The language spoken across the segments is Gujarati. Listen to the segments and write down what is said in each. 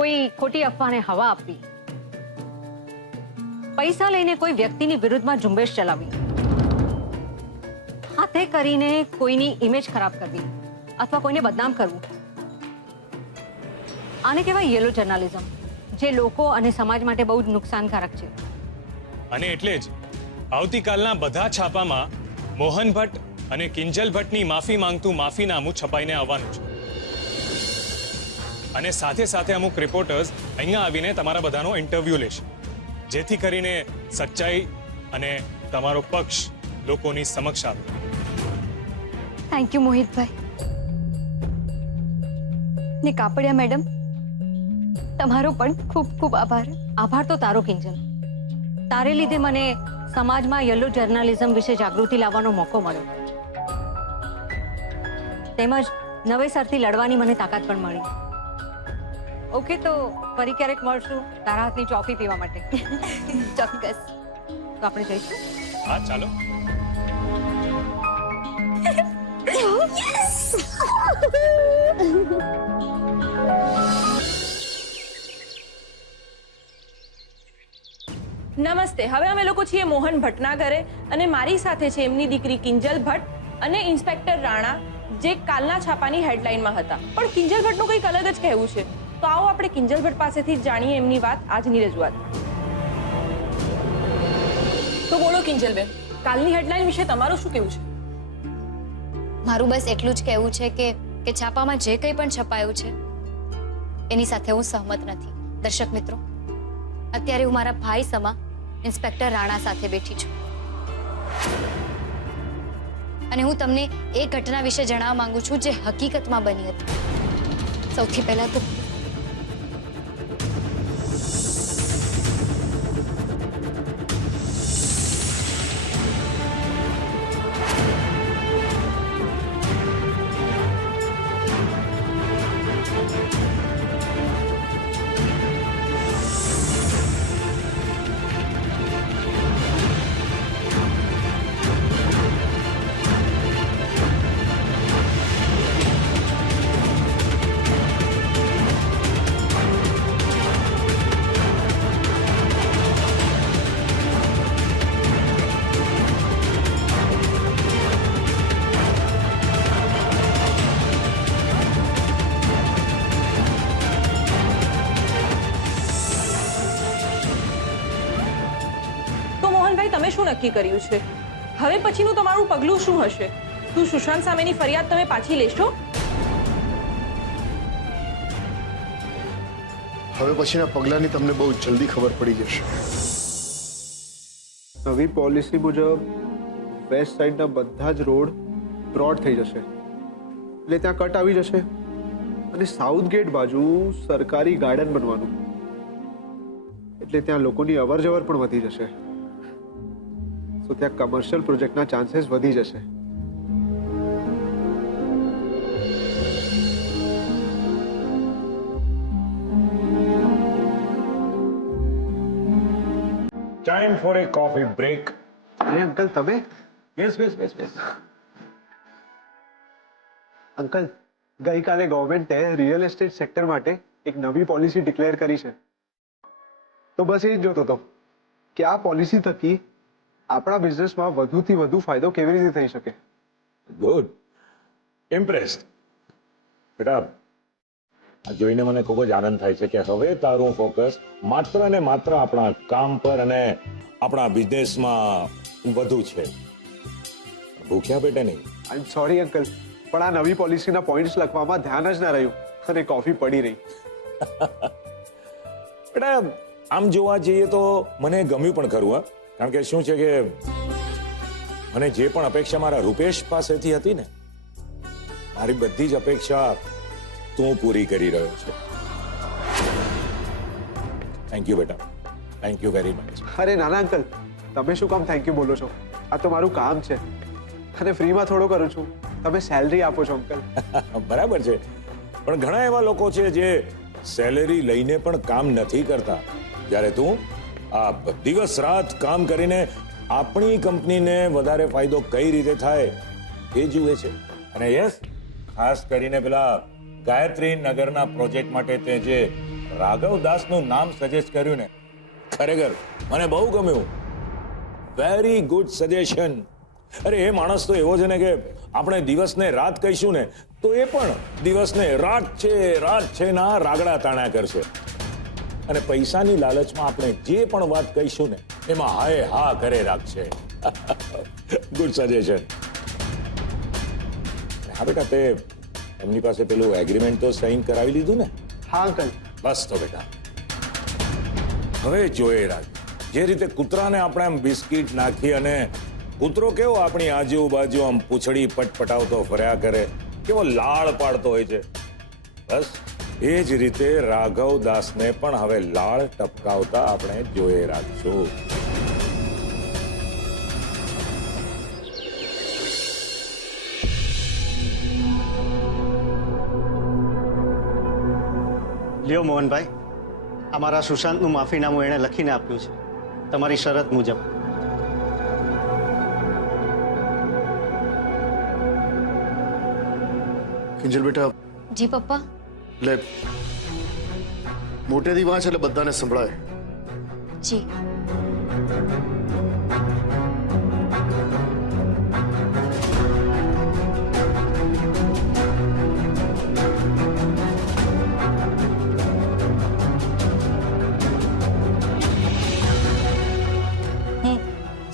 કોઈ ખોટી અફવાને હવા આપવી, પૈસા લઈને કોઈ વ્યક્તિની વિરુદ્ધમાં ઝુંબેશ ચલાવવી, હાથે કરીને કોઈની ઇમેજ ખરાબ કરવી અથવા કોઈને બદનામ કરવું, આને કહેવાય યેલો જર્નાલિઝમ, જે લોકો અને સમાજ માટે બહુ જ નુકસાનકારક છે. અને એટલે જ આવતીકાલના બધા છાપામાં મોહન ભટ્ટ અને કિંજલ ભટ્ટની માફી માંગતું માફીનામું છપાઈને આવવાનું છે. અને સાથે સાથે અમુક રિપોર્ટર્સ અહીંયા આવીને તમારા બધાનો ઇન્ટરવ્યુ લેશે, જેથી કરીને સચ્ચાઈ અને તમારો પક્ષ લોકોની સમક્ષ આવે. Thank you મોહિતભાઈ. ને કાપડિયા મેડમ, તમારો પણ ખૂબ ખૂબ આભાર. આભાર તો તારો કિંજલ, તારે લીધે મને સમાજમાં યલો જર્નાલિઝમ વિશે જાગૃતિ લાવવાનો મોકો મળ્યો, તેમજ નવેસરથી લડવાની મને તાકાત પણ મળી. ઓકે, તો ફરી ક્યારેક મળશું તારા હાથની ચોફી પીવા માટે. ચોક્કસ. તો આપણે જઈશું. હા, ચાલો. નમસ્તે. હવે અમે લોકો છીએ મોહન ભટ્ટના ઘરે અને મારી સાથે છે એમની દીકરી કિંજલ ભટ્ટ અને ઇન્સ્પેક્ટર રાણા, જે કાલના છાપાની હેડલાઇનમાં હતા. પણ કિંજલ ભટ્ટનું કંઈક અલગ જ કહેવું છે, તો આવો આપણે કિંજલ ભટ્ટ પાસેથી જ જાણીએ એમની વાત, આજની રજૂઆત. તો બોલો કિંજલબેન, કાલની હેડલાઇન વિશે તમારું શું કહેવું છે? મારું બસ એટલું જ કહેવું છે કે છાપામાં જે કંઈ પણ છપાયું છે એની સાથે હું સહમત નથી. દર્શક મિત્રો, અત્યારે હું મારા ભાઈ સમા ઇન્સ્પેક્ટર રાણા સાથે બેઠી છું અને હું તમને એ ઘટના વિશે જણાવવા માંગુ છું જે હકીકતમાં બની હતી. સૌથી પહેલા તો તમે શું નક્કી કર્યું છે? હવે પછીનું તમારું પગલું શું હશે? શું સુશાંત સામેની ફરિયાદ તમે પાછી લેશો? હવે પછીના પગલાની તમને બહુ જલ્દી ખબર પડી જશે. નવી પોલિસી મુજબ વેસ્ટ સાઈડના બધા જ રોડ બ્રોડ થઈ જશે, એટલે ત્યાં કટ આવી જશે અને સાઉથ ગેટ બાજુ સરકારી ગાર્ડન બનવાનું, એટલે ત્યાં લોકોની અવર જવર પણ વધી જશે. તો ત્યાં કમર્શિયલ પ્રોજેક્ટના ચાન્સીસ વધી જશે. Time for a coffee break. અરે અંકલ, તમે? Yes. અંકલ, ગઈકાલે ગવર્મેન્ટે રિયલ એસ્ટેટ સેક્ટર માટે એક નવી પોલિસી ડિક્લેર કરી છે. તો બસ એ જ જોતો હતો કે આ પોલિસી થકી આપણા બિઝનેસમાં વધુથી વધુ ફાયદો કેવી રીતે થઈ શકે. Good. Impressed. બેટા, આ જોઈને મને ખૂબ જ આનંદ થાય છે કે હવે તારું ફોકસ માત્ર ને માત્ર આપણા કામ પર અને આપણા બિઝનેસમાં વધુ છે. ભૂખ્યા પેટે નહીં. આઈ એમ સોરી અંકલ, પણ આ નવી પોલિસીના પોઈન્ટ્સ લખવામાં ધ્યાન જ ના રહ્યું અને કોફી પડી રહી. બેટા, આમ જોવા જઈએ તો મને ગમ્યું પણ ખરું, હા. કારણ કે શું છે કે મને જે પણ અપેક્ષા મારા રૂપેશ પાસેથી હતી ને, મારી બધી જ અપેક્ષા તું પૂરી કરી રહ્યો છે. થેન્ક યુ બેટા, થેન્ક યુ વેરી મચ. અરે નાના અંકલ, તમે શું કામ થેન્ક યુ બોલો છો? આ તો મારું કામ છે અને ફ્રીમાં થોડો કરું છું. તમે સેલરી આપો છો અંકલ. બરાબર છે, પણ ઘણા એવા લોકો છે જે સેલેરી લઈને પણ કામ નથી કરતા, જ્યારે તું આ દિવસ રાત કામ કરીને આપણી કંપનીને વધારે ફાયદો કઈ રીતે થાય એ જુએ છે. અને યસ, ખાસ કરીને પેલા ગાયત્રી નગરના પ્રોજેક્ટ માટે તે જે રાઘવ દાસનું નામ સજેસ્ટ કર્યું ને, ખરેખર મને બહુ ગમ્યું. Very good suggestion. અરે એ માણસ તો એવો છે ને કે આપણે દિવસને રાત કહીશું ને તો એ પણ દિવસને રાત છે ના રાગડા તાણ્યા કરશે. અને પૈસાની લાલચમાં આપણે જે પણ વાત કહીશું ને એમાં હાય હા કરે રાખશે. Good suggestion. હા બેટા, તે એમની પાસે પેલું એગ્રીમેન્ટ તો સાઈન કરાવી લીધું ને? હા અંકલ. બસ તો બેટા, હવે જોઈએ રાજ, જે રીતે કૂતરાને આપણે આમ બિસ્કિટ નાખી અને કૂતરો કેવો આપણી આજુબાજુ આમ પૂંછડી પટપટાવતો ફર્યા કરે, કેવો લાળ પાડતો હોય છે, બસ એ જ રીતે રાઘવ દાસને પણ હવે લાળ ટપકાવતા આપણે જોઈ રાખશું. લ્યો મોહનભાઈ, અમારા સુશાંતનું માફીનામું એણે લખીને આપ્યું છે તમારી શરત મુજબ. કિંજલ બેટા, જી પપ્પા. લે મોટેથી વાંચ એટલે બધાને સંભળાય. જી.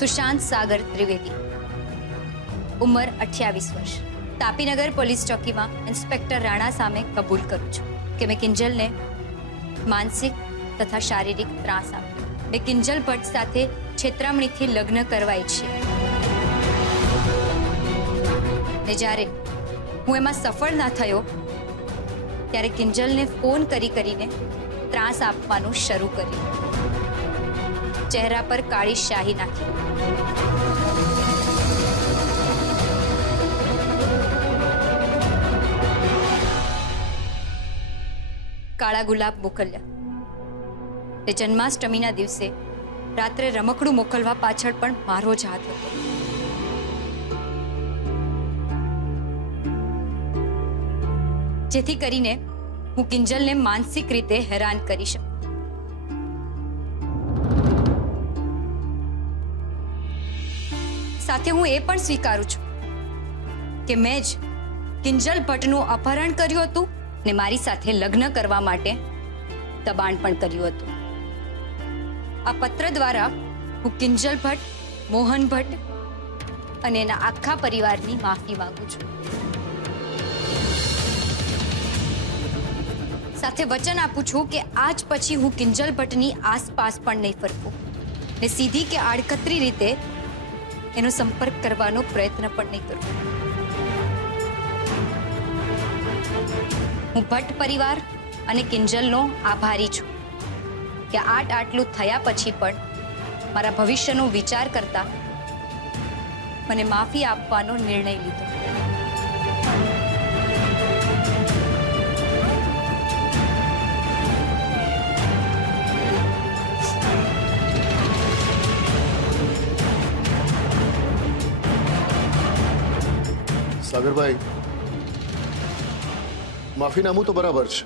સુશાંત સાગર ત્રિવેદી, ઉંમર 28 વર્ષ, તાપીનગર પોલીસ ચોકીમાં ઇન્સ્પેક્ટર રાણા સામે કબૂલ કરું છું કે મેં કિંજલને માનસિક તથા શારીરિક ત્રાસ આપ્યો. મેં કિંજલ ભટ્ટ સાથે છેતરામણીથી લગ્ન કરવા ઈચ્છી ને જ્યારે હું એમાં સફળ ના થયો ત્યારે કિંજલને ફોન કરીને ત્રાસ આપવાનું શરૂ કર્યું. ચહેરા પર કાળી શાહી નાખી. કાળા ગુલાબ મોકલ્યા. તે જન્માષ્ટમીના દિવસે રાત્રે રમકડું મોકલવા પાછળ પણ મારો જ હાથ હતો. જેથી કરીને હું કિંજલને માનસિક રીતે હેરાન કરી શકું. સાથે હું એ પણ સ્વીકારું છું કે મેં જ કિંજલ ભટ્ટનું અપહરણ કર્યું હતું ને મારી સાથે લગ્ન કરવા માટે દબાણ પણ કર્યું હતું. આ પત્ર દ્વારા હું કિંજલ ભટ્ટ, મોહન ભટ્ટ અને એના આખા પરિવારની માફી માંગુ છું. સાથે વચન આપું છું કે આજ પછી હું કિંજલ ભટ્ટની આસપાસ પણ નહીં ફરકું ને સીધી કે આડકતરી રીતે એનો સંપર્ક કરવાનો પ્રયત્ન પણ નહીં કરું. હું ભટ્ટ પરિવાર અને કિંજલનો આભારી છું કે આટલું થયા પછી પણ મારા ભવિષ્યનો વિચાર કરતા મને માફી આપવાનો નિર્ણય લીધો. સાગરભાઈ, માફીનામું તો બરાબર છે,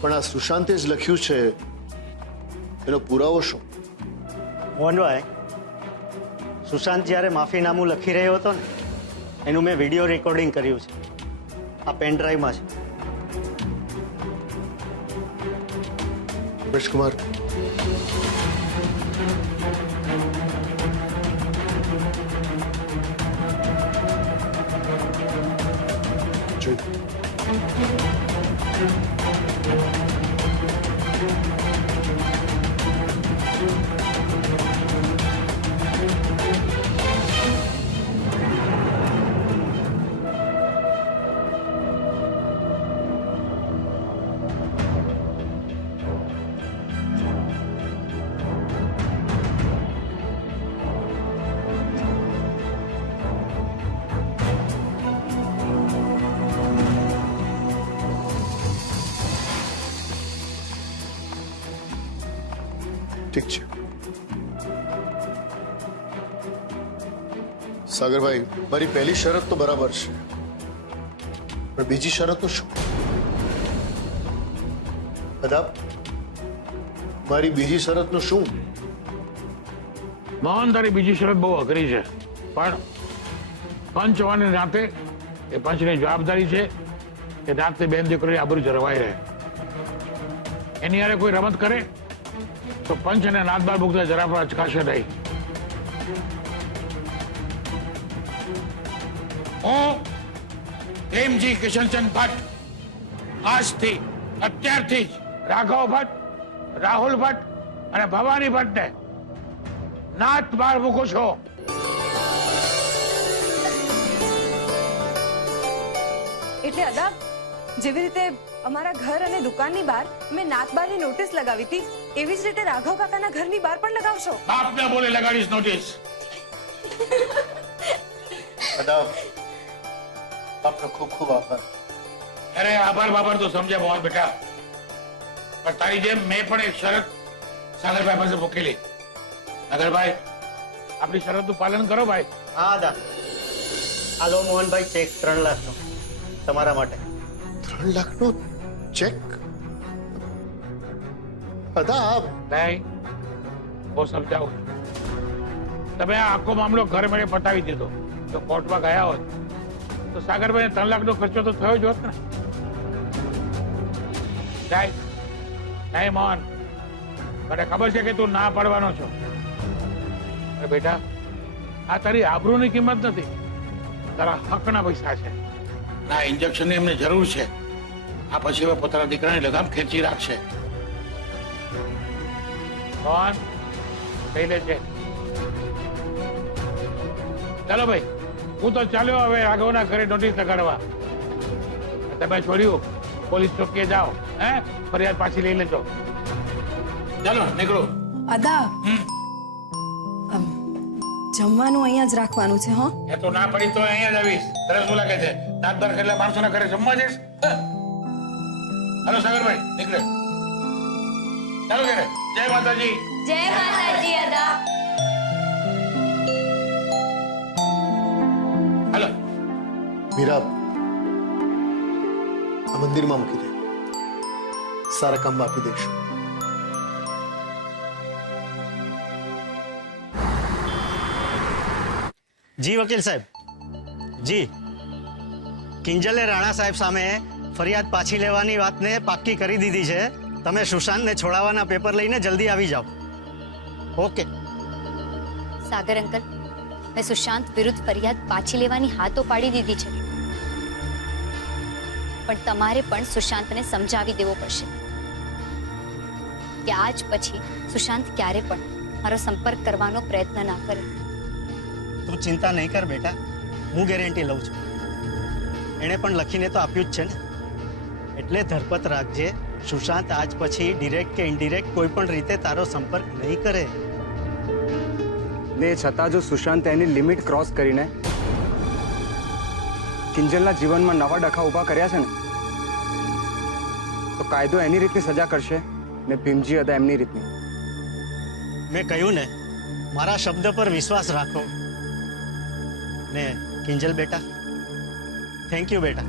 પણ આ સુશાંતે જ લખ્યું છે એનો પુરાવો શું? મોહનભાઈ, સુશાંત જ્યારે માફીનામું લખી રહ્યો હતો ને એનું મેં વિડીયો રેકોર્ડિંગ કર્યું છે. આ પેન ડ્રાઈવમાં છે. રમેશકુમાર, ઠીક છે. સાગરભાઈ, મારી પહેલી શરત તો બરાબર છે, પણ બીજી શરતો શું? અદા મારી બીજી શરતનું શું? મોહન, તારી બીજી શરત બહુ અઘરી છે, પણ પંચ હોવાની નાતે એ પંચની જવાબદારી છે કે નાતની બેન દીકરીની આબરૂ જળવાઈ રહે. એની હારે કોઈ રમત કરે તો પંચ અને નાતબાર મુક્ત જરા પણ અચકાશે નહીં. હું પ્રેમજી કિશનચંદ ભટ્ટ આજથી અત્યારથી જ રાઘવ ભટ્ટ, રાહુલ ભટ્ટ અને ભવાની ભટ્ટને નાત બહાર મૂકું છું. એટલે અદા, જેવી રીતે અમારા ઘર અને દુકાનની બહાર મેં નાત બારની નોટિસ લગાવી હતી, એવી જ રીતે રાઘવ કાકાના ઘરની બહાર પણ લગાવશો? બાપને બોલે લગાડીશ નોટિસ. અદા આપનો ખૂબ ખૂબ આભાર. અરે આભાર બાબર તો સમજે મોહન બેટા, પણ તારી જેમ મેં પણ એક શરત સાગરભાઈ પાસે મૂકેલી. સાગરભાઈ, આપણી શરતનું પાલન કરો ભાઈ. હા દા, આ લો મોહનભાઈ ચેક 3 લાખનો તમારા માટે. 3 લાખનો ચેક? અદા નહીં, બહુ સમજાવું. તમે આ આખો મામલો ઘર મેળે પતાવી દીધો. તો કોર્ટમાં ગયા હોત તો સાગરભાઈને 3 લાખનો ખર્ચો તો થયો જ હોત ને. જાય નહીં મોહન, મને ખબર છે કે તું ના પાડવાનો છો. અરે બેટા, આ તારી આબરૂની કિંમત નથી, તારા હકના પૈસા છે. ના ઇન્જેક્શનની એમને જરૂર છે. આ પછી હવે પોતાના દીકરાની લગામ ખેંચી રાખશે. મોહન, લઈ લે છે. ચાલો ભાઈ, હું તો ચાલ્યો હવે રાઘવના ઘરે નોટિસ લગાડવા. તમે છોડ્યું, પોલીસ ચોકીએ જાઓ, ફરિયાદ પાછી લઈ લેજો. ચાલો નીકળો. અદા, જમવાનું અહીંયા જ રાખવાનું છે. હા, એ તો ના પડી તો અહીંયા જ આવીશ. તરસ શું લાગે છે? નાતબાર કેટલા માણસોના ઘરે જમવા જઈશ? હાલો સાગરભાઈ, નીકળે. ચાલો ઘરે. જય માતાજી. જય માતાજી અદા. હાલો. મીરા, આ મંદિરમાં મૂકી દે, સારા કામમાં આપી દઈશું. જી વકીલ સાહેબ, જી કિંજલે રાણા સાહેબ સામે ફરિયાદ પાછી લેવાની વાતને પાક્કી કરી દીધી છે. તમે સુશાંતને છોડાવવાના પેપર લઈને જલ્દી આવી જાઓ. ઓકે. સાગર અંકલ, મેં સુશાંત વિરુદ્ધ ફરિયાદ પાછી લેવાની હા તો પાડી દીધી છે, પણ તમારે પણ સુશાંતને સમજાવી દેવો પડશે કે આજ પછી સુશાંત ક્યારે પણ મારો સંપર્ક કરવાનો પ્રયત્ન ના કરે. તું ચિંતા નહીં કર બેટા, હું ગેરંટી લઉં છું. એણે પણ લખીને તો આપ્યું જ છે ને. એટલે ધરપત રાખજે, સુશાંત આજ પછી ડિરેક્ટ કે ઇનડિરેક્ટ કોઈ પણ રીતે તારો સંપર્ક નહીં કરે. ને છતાં જો સુશાંત એની લિમિટ ક્રોસ કરીને કિંજલના જીવનમાં નવા ડખા ઊભા કર્યા છે ને, તો કાયદો એની રીતની સજા કરશે ને ભીમજી અદા એમની રીતની. મેં કહ્યું ને, મારા શબ્દ પર વિશ્વાસ રાખો. ને કિંજલ બેટા, થેન્ક યુ બેટા.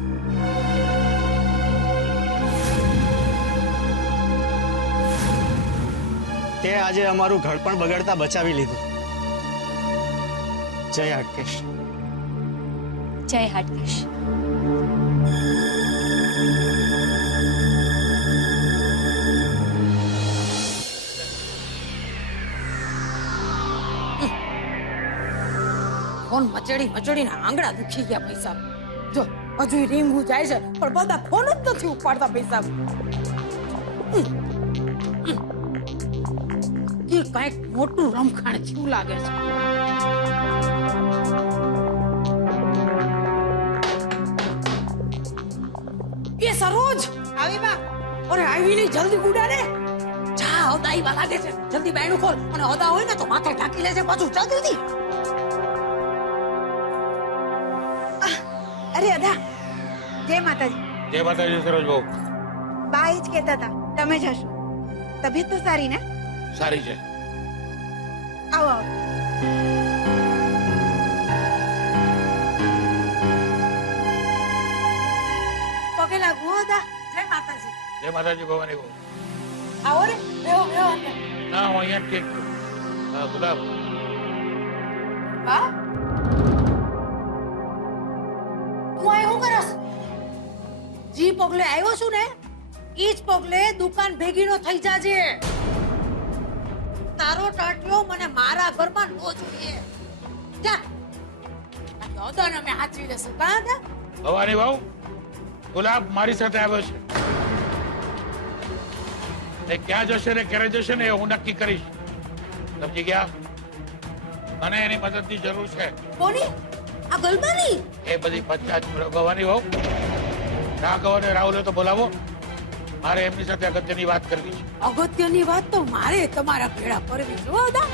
તે આજે અમારું ઘર પણ બગડતા બચાવી લીધું. જય હાટકેશ. જય હાટકેશ. ફોન મચડીને આંગળા દુખી ગયા પૈસા. જો હજુ રીંગું જાય છે પણ બધા ફોન જ નથી ઉપાડતા પૈસા. કે કઈક મોટું રમખાણ જેવું લાગે છે. એ સરોજ આવી બા. અરે આવી નહીં, જલ્દી ગુડા ને. જા, હદા આવીવા લાગે છે. જલ્દી બાયણું ખોલ, અને હદા હોય ને તો માથે ઢાંકી લેજે પાછું. ચાલ જલ્દી. અરે અદા, જય માતાજી. જય માતાજી સરોજ બહુ. બા જ કહેતા હતા તમે જશો. તબિયત તો સારી ને? સારી છે. આવો આવો. પગે લાગુ અદા. જય માતાજી. જય માતાજી ભવાની બહુ. આવો રે બેહો બેહો અંદર. ના હું અહીંયા ઠીક છું. હા ગુલાબ બા તું આ શું કરસ? જી પગલે આવ્યો છું ને ઈ જ પગલે દુકાન ભેગીનો થઈ જાજે. તારો ટાટિયો મને મારા ઘરમાં નો જોઈએ. જા યોદાને મેં હાચવી લેશું. કાં દા ભવાની વહુ ગુલાબ મારી સાથે આવ્યો છે. એ ક્યાં જશે ને ક્યારે જશે ને એ હું નક્કી કરીશ. સમજી ગયા? મને એની મદદની જરૂર છે. કોની? આ ગલબાની? એ બધી પંચાયત છોડો ભવાની વહુ. રાઘવ અને રાહુલે તો બોલાવો. મારે એમની સાથે અગત્યની વાત કરવી છે. અગત્યની વાત તો મારે તમારા ભેળા કરવી છે. દા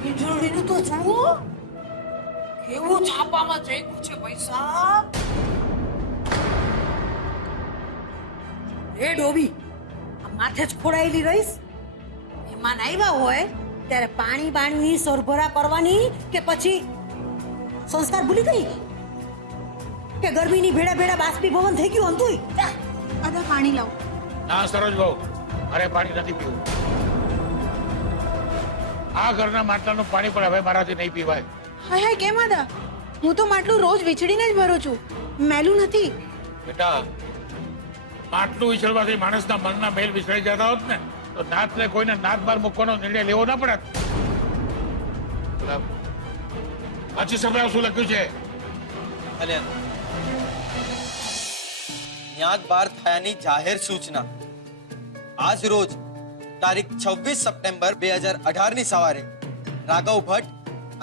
પિંજોડીનું તો જુઓ કેવું છાપામાં જઈગું છે પૈસા. એ ડોબી આ માથે જ ખોડાયેલી રહીશ. મહેમાન આવ્યા હોય ત્યારે પાણી બાણીની સરભરા કરવાની કે પછી સંસ્કાર ભૂલી ગઈ કે ગરમીની ભેડા ભેડા બાષ્પીભવન થઈ ગયું અંતુય. અદા પાણી લાવ. ના સરોજ બહુ મારે પાણી નથી પીવું. આ ઘરના માટલાનું પાણી પણ હવે મારાથી નહીં પીવાય. હાય હાય કેમ આદા? હું તો માટલું રોજ વીછળીને જ ભરું છું, મેલું નથી. બેટા માટલું વિછળવાથી માણસના મનના મેલ વિછળી જતા હોત ને તો નાતને કોઈને નાત બાર મૂકવાનો નિર્ણય લેવો ના પડત. પાછી સંભળાવ શું લખ્યું છે? ન્યાદ બાર થયાની જાહેર સૂચના. આજ રોજ તારીખ 26 સપ્ટેમ્બર 2018 ની સવારે રાઘવ ભટ્ટ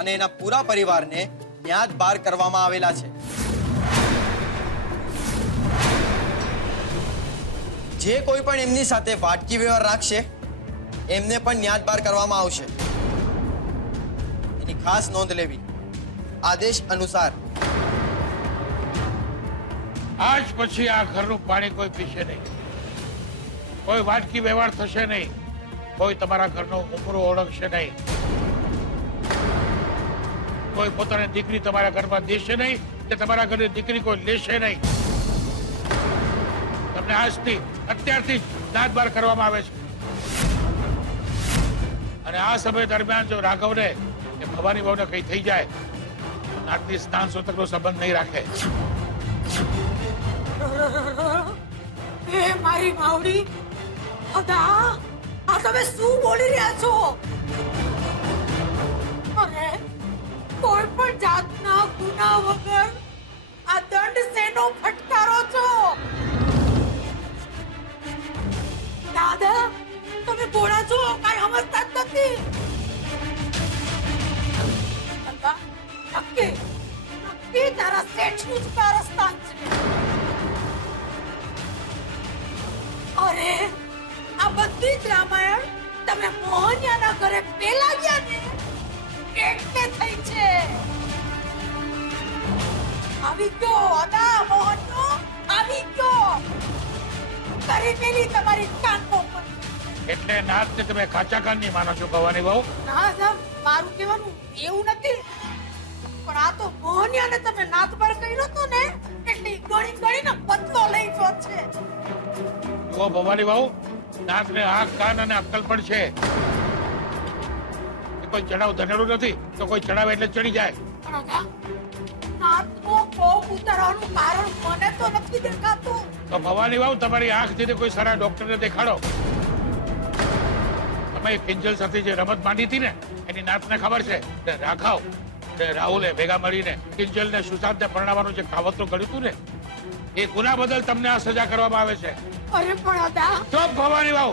અને એના પૂરા પરિવારને ન્યાદ બાર કરવામાં આવેલા છે. જે કોઈ પણ એમની સાથે વાટકી વ્યવહાર રાખશે એમને પણ ન્યાદ બાર કરવામાં આવશે. એની ખાસ નોંધ લેવી. આદેશ અનુસાર આજ પછી આ ઘરનું પાણી કોઈ પીશે નહીં. કોઈ વાટકી વ્યવહાર થશે નહીં. કોઈ તમારા ઘરનો ઉમરો ઓળખશે નહીં. કોઈ પોતાની દીકરી તમારા ઘરમાં દેશે નહીં કે તમારા ઘરની દીકરી કોઈ લેશે નહીં. તમને આજથી અત્યારથી જ નાદબાર કરવામાં આવે છે. અને આ સમય દરમિયાન જો રાઘવને કે ભવાની વહુને કઈ થઈ જાય તો નાતની સ્નાન સૂતકનો સંબંધ નહીં રાખે. એ મારી માવડી અદા આ તમે શું બોલી રહ્યા છો? અરે કોઈ પણ જાતના ગુના વગર આ દંડ શેનો ફટકારો છો? દાદા તમે બોલા છો કાઈ સમજતા જ નથી. અદા નક્કી તારા શેઠનું જ કારસ્તાન છે. અરે આ બધી જ રામાયણ તમે મોહનિયાના ઘરે પેલા ગયા ને એટલે થઈ છે. આવી ગયો અદા મોહનનો આવી ગયો. કરી પેલી તમારી કાનકો પર. એટલે નાતને તમે કાચા કાનની માનો છો ભવાની વહુ? ના સાહેબ મારું કહેવાનું એવું નથી પણ આ તો મોહનિયાને તમે નાત પર કર્યો તો ને એટલે ગણી ગણીને બદલો લઈ ગયો છે. જુઓ ભવાની વહુ નાતને આંખ કાન અને અક્કલ પણ છે. કોઈ ચડાવ ધનેડું નથી તો કોઈ ચડાવે એટલે ચડી જાય. નાતનો કોપ ઉતારવાનું કારણ મને તો નથી દેખાતું. તો ભવાની વહુ તમારી આંખ જઈને કોઈ સારા ડોક્ટરને દેખાડો. તમે કિંજલ સાથે જે રમત માંડી હતી ને એની નાતને ખબર છે. રાઘવ ને રાહુલે ભેગા મળીને કિંજલને સુશાંતને પરણાવવાનું જે કાવતરું કર્યું હતું ને એ ગુના બદલ તમને આ સજા કરવામાં આવે છે. અરે પણ અદા ચૂપ ભવાની વહુ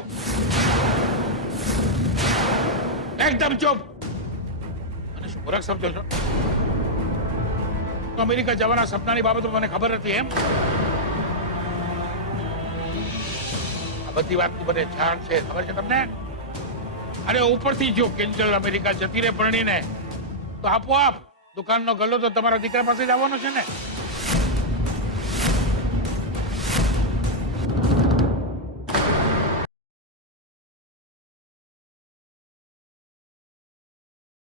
એકદમ ચૂપ. અને શું મૂર્ખ સમજો છો? તો અમેરિકા જવાના સપનાની બાબતમાં મને ખબર નથી એમ? આ બધી વાતની મને જાણ છે ખબર છે તમને? અરે ઉપરથી જો કિંજલ અમેરિકા જતી રહે પરણીને તો આપોઆપ દુકાનનો ગલ્લો તો તમારા દીકરા પાસે જ આવવાનો છે ને.